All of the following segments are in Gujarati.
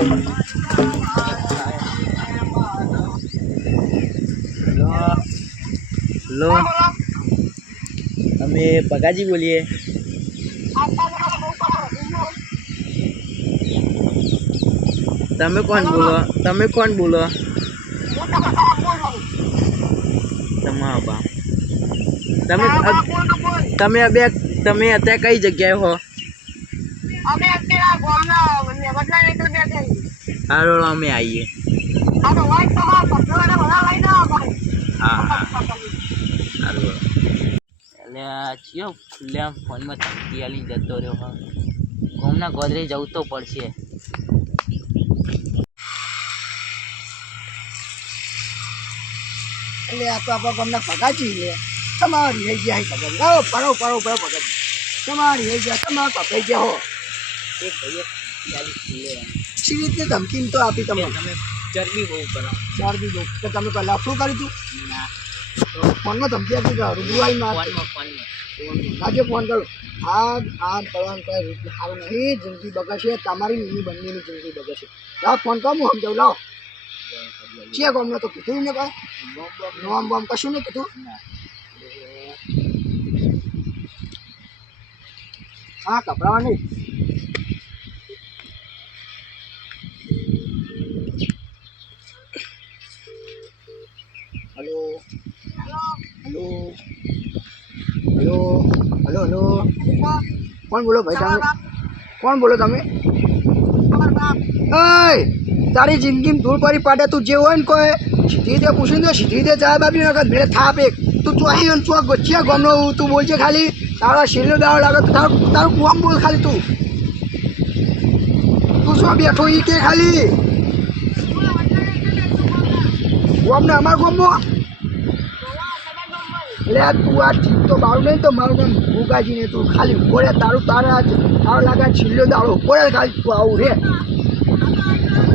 હેલો, અમે ભગાજી બોલીએ. તમે કોણ બોલો? તમે કોણ બોલો? તમારા બા. તમે અત્યારે કઈ જગ્યાએ હો? હારો અમે આવીએ. હા હા સારું. એટલે ચિયો ખુલ્લે આમ ફોનમાં ધમકી આલી જતો રહ્યો. હા, ગામના ગોદરે જવું તો પડશે. એટલે આ તો આપણા ગામના ભગાજી છે. તમારી રહી ગયા ભગાજી. આવો પરો પરો પરો ભગાજી. તમારી રહી ગયા, તમારા કપાઈ ગયા હો. એક ભાઈએ ખુલ્લે સી રીતે ધમકી તો આપી તમને? તમે ચરબી બહુ કરો. ચરબી બહુ તો તમે પહેલાં શું કર્યું હતું? ના, ફોનમાં ધમકી આપી કે રૂબરૂ આવી ના આજે ફોન કરું. આ કરવાનું કઈ રીતે સારું નહીં. જિંદગી બગડશે તમારી એની બંનેની જિંદગી બગડશે. લાવ ફોન કર, હું સમજાવું. લાવો છે ગમે તો કીધું ને કાંઈ નોમ બોમ કશું નહીં કીધું. હા કપડામાં નહીં. Hello hello hello hello hello કોણ બોલો ભાઈ? તમે કોણ બોલો તમે? તારી જિંદગીમાં ધૂળ પડી પાડે. તું જે હોય ને કોઈ સીધી રીતે પૂછીને તો સીધી રીતે જવાબ આપી નકર મેળે થાપ એક. તું ચોહી ને ચોક ગોચ્યા ગમનો તું બોલશે ખાલી. તારા શેરનો દાડો લાગે તો તારું કોમ બોલ ખાલી. તું શું બેઠો ઈ કે ખાલી ગોમને અમાર ગોમમાં. એટલે તું આ ઠીક તો મારું નહીં તો મારું નામ ભૂગાજી ને તું ખાલી બોલે. તારો લાગે છેલ્લો દાડો બોલે ખાલી. તું આવું રે.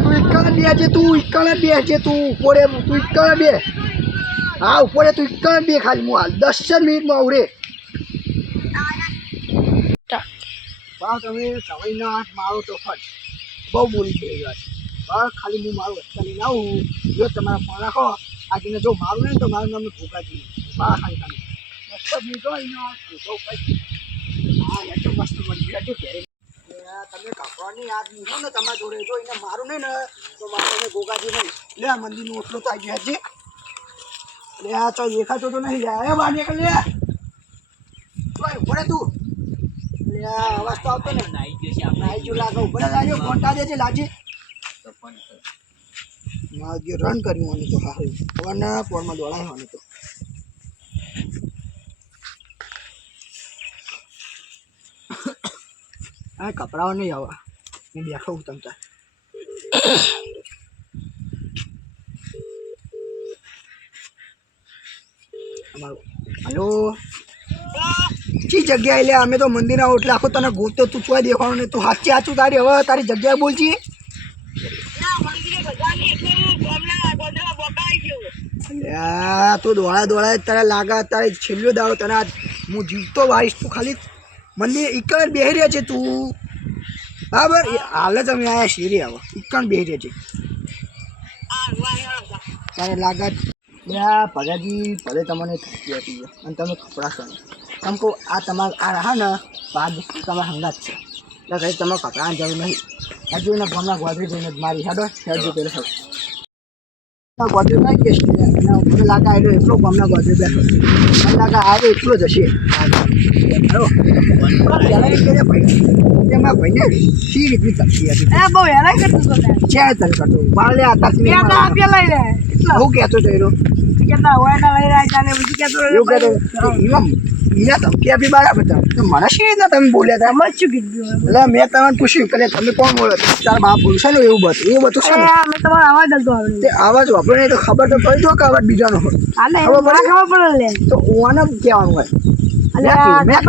તું ઇક્કળ બેસે. તું ઇક્કળ બેસે. તું ઉપરે તું ઇક્કળ બે. હા ઉપરે તું ઇક્કળ બે ખાલી. હું હાલ 10 મિનિટમાં આવું રે. ભાવ તમે સવાઈના હાથ મારો તો ફટ બહુ બોલી થઈ ગયા છે. બસ ખાલી હું મારું રસ્તા લઈને આવું. જો તમારા ફોન રાખો આજને જો મારું નહીં તો મારું નામ ભૂગાજી. બા ખાલી તમે 10 મિનિટ હોય ને હા એ તો મસ્ત બની ગયા. ઘેરે તમે કપડાની યાદ નહીં ને તમારા જોડે જો એને મારું નહીં ને તો મારું તમે ગોગાજી નહીં. લે આ મંદિરનું ઓટલો તો આવી ગયા છે. એટલે આ તો દેખાતો તો નહીં જાય. બહાર નીકળ લે. ઉપર તું અવાજ તો આવતો ને. નાઈ જો લાગે ઉપર લાગ્યો. ફોનટા દેજે લાજી રન કર્યું હોને તો હા ફોનના ફોનમાં દોડાય હોને તો. હા કપડાઓ નહીં આવા. હું બેઠો હું તમતા. અમારું હલો ચી જગ્યાએ લે? અમે તો મંદિરના ઓટલે આખો તને ગોતો. તું ચોય દેખાવાનું ને તું સાચી સાચું તારી હવે તારી જગ્યાએ બોલજી. તું દોડા તારે લાગે તારે છેલ્લો દાડો તને હું જીવતો વાળીશ. તું ખાલી મંદિર ઇકણ બેહી રહ્યા છે તું બરાબર. હાલ જ અમે આવ્યા શેરી હવે ઇકણ બેહી રહ્યા છે. તારે લાગે ભગાજી ભલે તમને થકી હતી અને તમે કપડાં છો એમ કહું. આ તમારે આ રહા ને બાદ તમારે હંગાત છે એટલે કંઈ તમે કપડાં જવું નહીં. હજુ એના ગામના ગોદરી જઈને મારી હેડો હેડજો પેલો સર ગોદરી નહીં કેસ મને લાગે આવ્યો એટલો ગામના ગોદરી બેઠો. મને લાગે આવ્યો એટલો જ હશે. ભાઈને સી રીતની તકતી હતી. બહુ હેરાન કરતો છે તને કરતો બાર લે આતા હું કહેતો જઈ ધમકી આપી બરાબર. મને શી રીતના તમે બોલ્યા હતા? શું કીધું? એટલે મેં તમને પૂછ્યું કે તમે કોણ બોલો? તારા બાપ બોલશે ને એવું બધું છે ને. તમારો અવાજ આવાજ વાપરો નહીં તો ખબર તો પડી દો કે અવાજ બીજાનો હોય ખબર પડે તો ઓને કહેવાનું હોય. મેં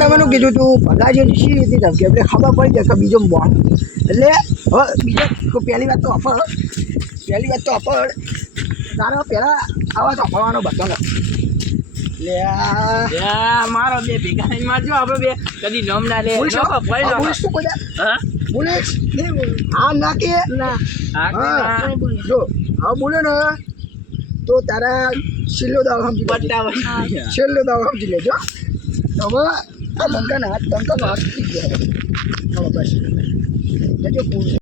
તમને કીધું તું ભગાજી શી રીતે ધમકી એટલે ખબર પડી જાય કે બીજો બોલ. એટલે હવે બીજો પહેલી વાત તો અફળ તારો પહેલાં આવાજ અફળવાનો બતો ને. મારો બે ભેગા મારજો આપણે બે કદી નોમ ના લે. શું કોઈ બોલીશ નહીં બોલું. હા ના કે ના હા કે હા. ના? નહીં બોલું. જો હા બોલે ને તો તારા છેલ્લો દાવ સમજી લેજે. હા. છેલ્લો દાવ સમજી લેજો હવે આ બંકાના હાથ થઈ ગયા હવે બસ લેજો પૂરું